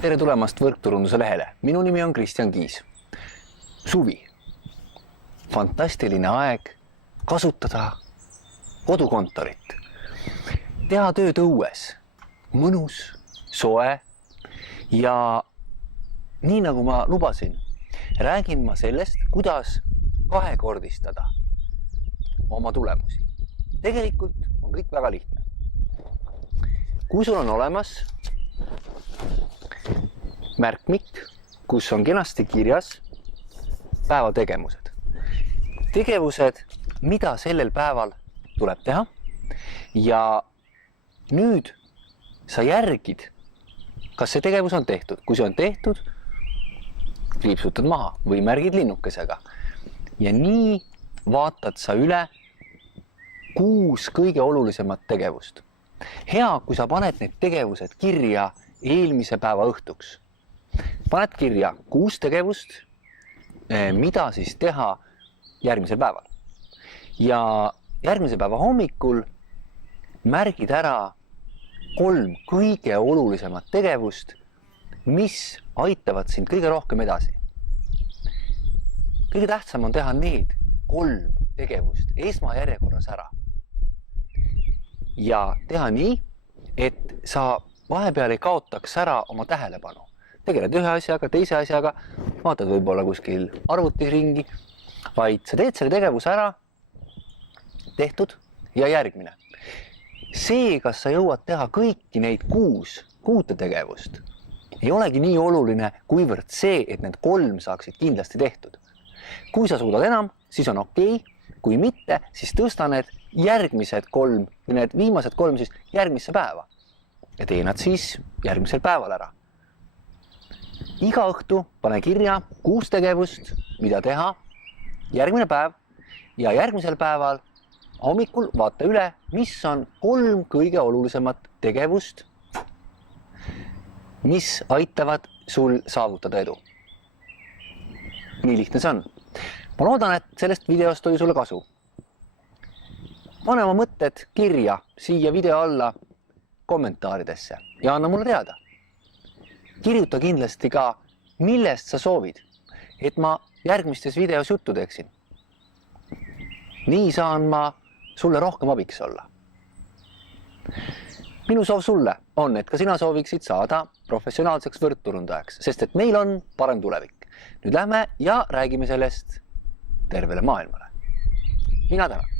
Tere tulemast Võrkturunduse lehele. Minu nimi on Kristjan Kiis. Suvi. Fantastiline aeg kasutada kodukontorit. Teha tööd õues. Mõnus, soe ja nii nagu ma lubasin, räägin ma sellest, kuidas kahekordistada oma tulemusi. Tegelikult on kõik väga lihtne. Kui sul on olemas märkmik, kus on kenasti kirjas päeva tegevused. Tegevused, mida sellel päeval tuleb teha ja nüüd sa järgid, kas see tegevus on tehtud. Kui see on tehtud, kriipsutad maha või märgid linnukesega. Ja nii vaatad sa üle 6 kõige olulisemat tegevust. Hea, kui sa paned need tegevused kirja eelmise päeva õhtuks. Paned kirja 6 tegevust, mida siis teha järgmisel päeval. Ja järgmise päeva hommikul märgid ära 3 kõige olulisemat tegevust, mis aitavad sind kõige rohkem edasi. Kõige tähtsam on teha need 3 tegevust esmajärjekorras ära. Ja teha nii, et sa vahepeal ei kaotaks ära oma tähelepanu. Tegeled ühe asjaga, teise asjaga, vaatad võib-olla kuskil arvutis ringi, vaid sa teed selle tegevuse ära, tehtud ja järgmine. See, kas sa jõuad teha kõiki neid 6 tegevust, ei olegi nii oluline, kuivõrd see, et need 3 saaksid kindlasti tehtud. Kui sa suudad enam, siis on okei. Kui mitte, siis tõsta need järgmised 3 või need viimased 3 siis järgmisse päeva. Ja tee nad siis järgmisel päeval ära. Iga õhtu pane kirja 6 tegevust, mida teha järgmine päev ja järgmisel päeval hommikul vaata üle, mis on 3 kõige olulisemat tegevust, mis aitavad sul saavutada edu. Nii lihtne see on. Ma loodan, et sellest videost oli sulle kasu. Pane oma mõtted kirja siia video alla kommentaaridesse ja anna mulle teada. Kirjuta kindlasti ka, millest sa soovid, et ma järgmistes videos juttu teeksin. Nii saan ma sulle rohkem abiks olla. Minu soov sulle on, et ka sina sooviksid saada professionaalseks võrkturundajaks, sest et meil on parem tulevik. Nüüd lähme ja räägime sellest tervele maailmale. Mina tänan.